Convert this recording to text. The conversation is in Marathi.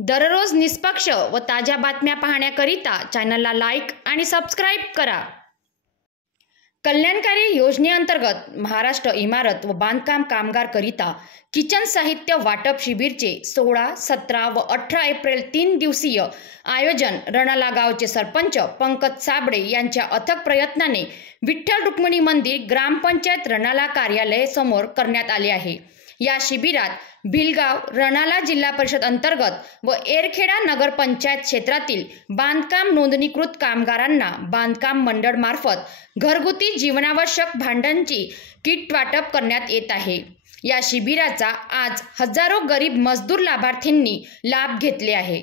दररोज निष्पक्ष व ताज्या बातम्या पाहण्याकरिता चॅनलला लाईक आणि सबस्क्राईब करा। कल्याणकारी योजनेअंतर्गत महाराष्ट्र इमारत व बांधकाम कामगार करिता किचन साहित्य वाटप शिबिरचे 16, 17 व 18 एप्रिल 3 दिवसीय आयोजन रणाला गावचे सरपंच पंकज साबळे यांच्या अथक प्रयत्नाने विठ्ठल रुक्मिणी मंदिर ग्रामपंचायत रणाला कार्यालय समोर करण्यात आले आहे। या शिबिरात भिलगाव, रणाला जिल्हा परिषद अंतर्गत व एरखेडा नगर पंचायत क्षेत्रातील बांधकाम नोंदणीकृत कामगारांना बांधकाम मंडळ मार्फत घरगुती जीवनावश्यक भांड्यांची किट वाटप करण्यात येत आहे। या शिबिराचा आज हजारो गरीब मजदूर लाभार्थींनी लाभ घेतले आहे।